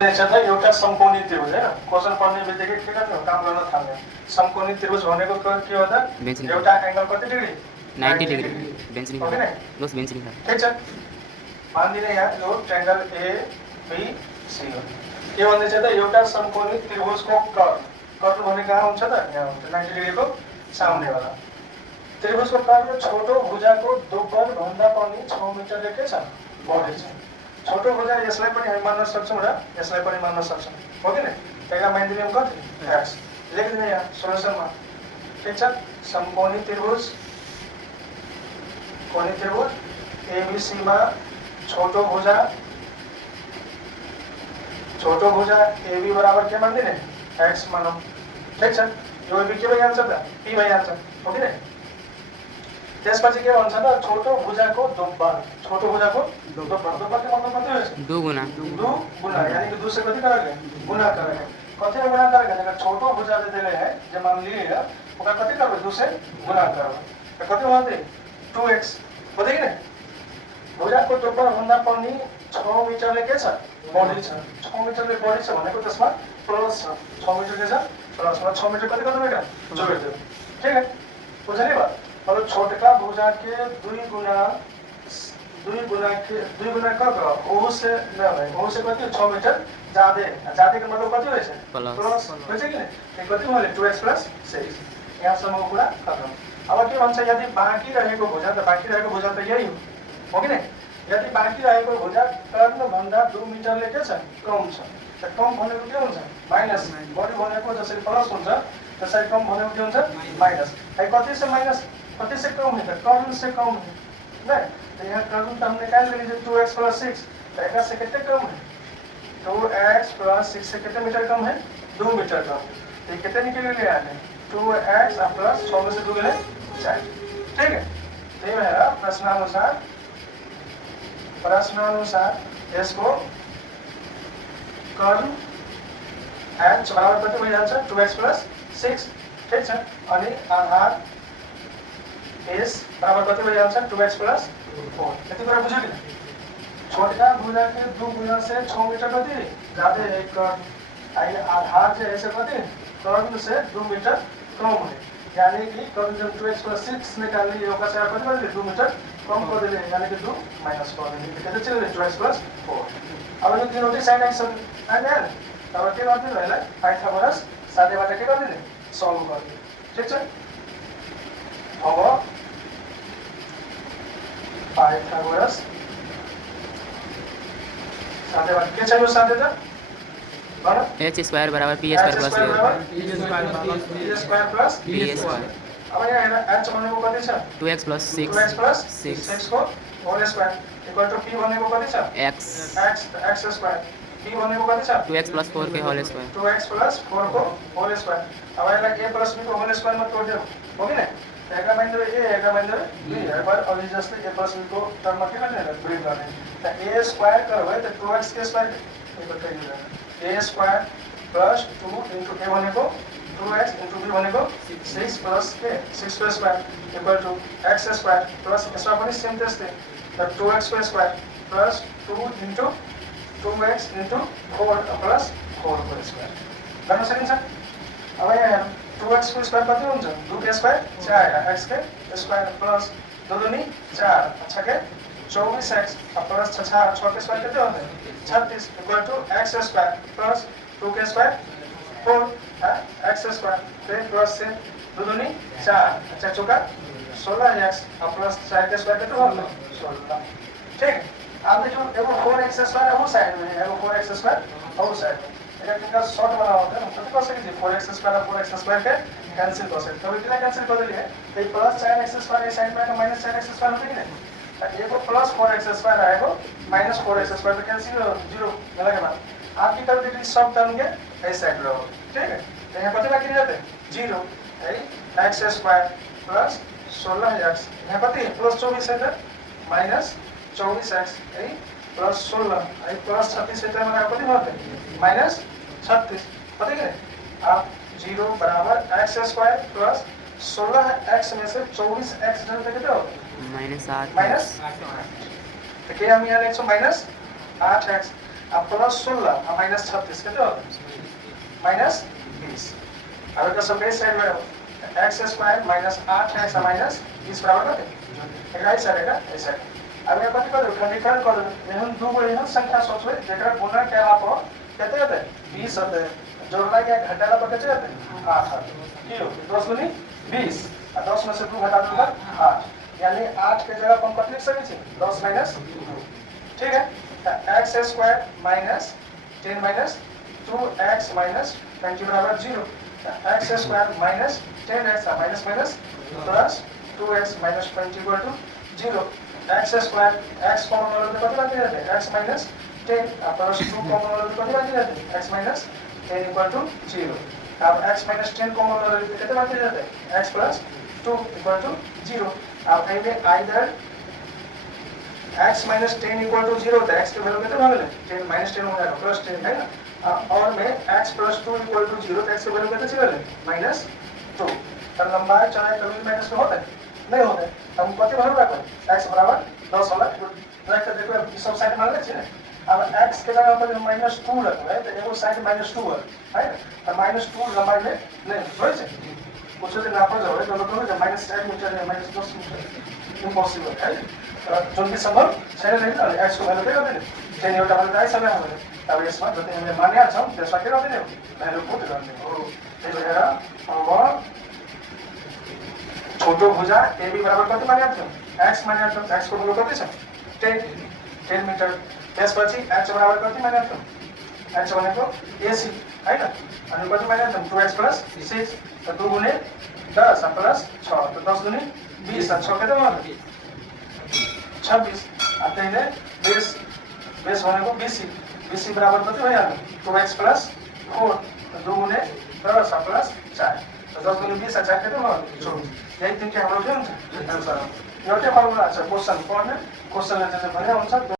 एउटा समकोणी त्रिभुज हैन क्वेशन पढ्ने बित्तिकै के गर्ने हो काम गर्न थाल्ने समकोणी त्रिभुज भनेको के हो त एउटा एंगल कति डिग्री 90 डिग्री बेंच नहीं ओके बस बेंच नहीं ठीक छ मान लिने यहाँ यो ट्रायंगल ए बी सी हो के भन्दै छ त एउटा समकोणी त्रिभुजको कर्ण भने कहाँ हुन्छ त यहाँ हुन्छ 90 डिग्री को सामने वाला त्रिभुजको कर्ण छोटो भुजाको दोब्बर भन्दा पनि 6 मिटरले के छ बढी छ छोटो भुजा यसलाई पनि हामी मान्न सक्छौं र यसलाई पनि मान्न सक्छौं हो कि नि त्यसलाई मानिदिने कति x लेख्दिने यहाँ सोलुसनमा ठीक छ समकोणी त्रिभुज कोणी त्रिभुज एबीसी मा छोटो भुजा एबी बराबर के मान्दिने x मानौं ठीक छ यो एबी के भइहाल्छ त p भइहाल्छ हो कि नि त्यसपछि के भन्छ त छोटो भुजाको दोब्बर के मतलब कति हो दो गुना यानी कि 2 से कति करेंगे गुना करेंगे कति में गुना करेंगे अगर छोटो भुजा दे देले है जब मान लिए ओकरा कति करबे 2 से गुना करबे त कति होते 2x होते कि नहीं भुजा को दोब्बर भन्दा पनि 6 मिटरले के छ बढी छ 6 मिटरले बढी छ भनेको त्यसमा प्लस छ 6 मिटर के छ प्लसमा 6 मिटर कति मिटर जोड दे ठीक है बुझले बा और छोटका भुजा के 2 गुना का ओ से कति 6 मिटर ज्यादा का मतलब कति होइछ प्लस होइछ कि नि कति भयो 2x + 6 यहाँसम्म कुरा खत्म अब के भन्छ यदि बाँकी रहेको भुजा त यही हो कि नि यदि बाँकी रहेको भुजा कर्ण भन्दा 2 मिटरले के छ कम छ त कम भनेको के हुन्छ माइनस बढी भनेको जसरी प्लस हुन्छ त्यसरी कम भनेको के हुन्छ माइनस है कति से कम है कर्ण से कम है ना तो यहाँ कर्ण तो हमने क्या लिखा 2x + 6 तो एक से कितने कम है 2x + 6 से कितने मीटर कम है 2 मीटर कम तो ये कितने निकले ले आने 2x + 6 में से 2 गए 4 ठीक है तो ये है प्रश्नानुसार इसको कर्ण h बराबर कति भइहाल्छ 2x + 6 ठीक छ अनि आधार s बराबर कति भइहाल्छ 2x + 4 यति कुरा बुझ्यो कि छोटका भुजा के 2 गुना से 6 मीटर कति ज्यादा है कर्ण आई आधार जो है कति कर्ण से 2 मीटर कम है यानी कि कर्ण जब 2x + 6 निकाल लिए होगा से कति कर 2 मीटर कम कर देले यानी कि 2 माइनस कर देले कितने चले 2x + 4 अब यो तीनोटी साइन एक्सन आने तब के गर्दिनु होला पाइथागोरस साध्यबाट के गर्दिनु सल्भ गर्दिनु ठीक छ अब पाइथागोरस साध्यबाट के छ यो साध्य त भन h² = p² + b². अब यहाँ हेर h भनेको कति छ 2x + 6 2x + 6 को whole square equal to p भनेको कति छ x स्क्वायर p भनेको कति छ 2x + 4 के होल स्क्वायर 2x + 4 को होल स्क्वायर अब यसलाई a + b को होल स्क्वायर में तोड दियो हो कि नहीं एका माइनर a एका माइनर b एकबार अघि जस्तै a + b को टर्ममा के गर्ने ब्रेक गर्ने त a स्क्वायर गर्यो त 2x के square equal to a square + 2 * a भनेको 2x * b भनेको 6 + k 6 को square equal to x square plus यसमा पनि सेम त्यस्तै त 2x को स्क्वायर + 2 * 2x * 4 + 4 को स्क्वायर गर्न सकिन्छ अब यहाँ 2x को स्क्वायर कति हुन्छ 2 के स्क्वायर 4 x के स्क्वायर प्लस 2 दूनी 4 अच्छा के 24x प्लस 6 के स्क्वायर कितने होते हैं 36 equal to x square plus 2 के स्क्वायर 4 x स्क्वायर फिर प्लस से 2 दूनी 4 अच्छा चौका 16x प्लस 4 के स्क्वायर कितने होते हैं 16 ठीक अब देखो एगो 4x स्क्वायर वो साइड में है एगो 4x स्क्वायर वो साइड में इनका शॉर्ट वाला होता है ना तो कर सकते 4x स्क्वायर 4x स्क्वायर के कैंसिल कर सकते तो कितना कैंसिल कर दिए तो प्लस 4x स्क्वायर इस साइड में तो माइनस 4x स्क्वायर होता है कि नहीं एक को प्लस 4x स्क्वायर आएगा माइनस 4x स्क्वायर तो कैंसिल 0 मिला के बाद आपकी तरफ देखिए सब टर्म के इस साइड रहो ठीक है तो यहाँ कितना कितने जाते हैं 0 है x स्क्वायर प्लस 16x यहाँ कितने प्लस 24 है माइनस 24x है प्लस 16 है प्लस 36 है तो हमारा कितने होते हैं माइनस 36 पता है आप 0 बराबर x स्क्वायर प्लस 16x में से 24x जन तक कितना होगा -8 माइनस तो क्या हम यहाँ लिख सो -8x अब प्लस 16 अब माइनस 36 कितना होता है माइनस 20 अब का सब बेस साइड में x square minus 8x minus 20 बराबर कते एक राइट साइड है इस साइड अब यहाँ कति कर खंडीकरण कर यहाँ दो गो यहाँ संख्या सोचबे जेकरा गुणा केला पर कते होते 20 होते जोड़ला के घटाला पर कते होते 8 होते की हो 10 गुनी 20 और 10 में से 2 घटा दूंगा 8 यानी 8 के जगह हम कत लिख सके छी 10 माइनस 2 ठीक है x square minus 10 minus 2x minus 20 बराबर 0 x square minus 10x minus minus plus 2x minus 20 equal to 0 x square x common वाला तो कितना रहता है x माइनस 10 प्लस 2 कॉमन वाला तो कितना रहता है x माइनस 10 इक्वल टू 0 अब x माइनस 10 कॉमन वाला तो कितना रहता है x प्लस 2 इक्वल टू 0 अब आइए either x minus 10 equal to 0 तो x की वैल्यू कितना होगा 10 माइनस 10 हो जाएगा प्लस 10 है ना और में x प्लस 2 इक्वल टू 0 तो x की वैल्यू कितना चलेगा माइनस 2 तो लंबाई चौड़ाई कभी माइनस में होता है नहीं होता है हम कते वैल्यू रखो x बराबर 10 वाला रख के देखो इस सब साइड मान लेते हैं अब x के जगह पर माइनस 2 रखो है तो एगो साइड माइनस 2 है तो माइनस 2 लंबाई में नहीं होय छै कुछ तो ना पर जाओ तो लोग माइनस 10 मीटर है माइनस 10 मीटर इम्पॉसिबल है जो भी संभव छैन नहीं त x को भ्यालु के गर्दैन टेन एउटा भ्यालु आइ सक्यो हामीले अब यसमा जति हामीले मानेका छौं त्यसमा के गर्दैन भ्यालु पुट गर्ने हो त्यसो भएर अब छोटो भुजा AB बराबर कति मानेका थियौ x मानेका थियौ x को भ्यालु कति छ 10 मिटर त्यसपछि h बराबर कति मानेका थियौ h भनेको AC हैन अनि कति मानेका थियौ 2x 6 त 2 गुणे 10 प्लस 6 त 10 गुणे 20 6 कति भयो 26 अतैले बेस भनेको BC बराबर कति भइहाल्यो 2x 4 2 गुणे 10 प्लस 4 तो 10 गुणे 20 4 कति भयो 24 यही तीनटा हाम्रो के हुन्छ आन्सर एउटै फर्मुला छ क्वेशन पढ्ने क्वेशनले चाहिँ भने हुन्छ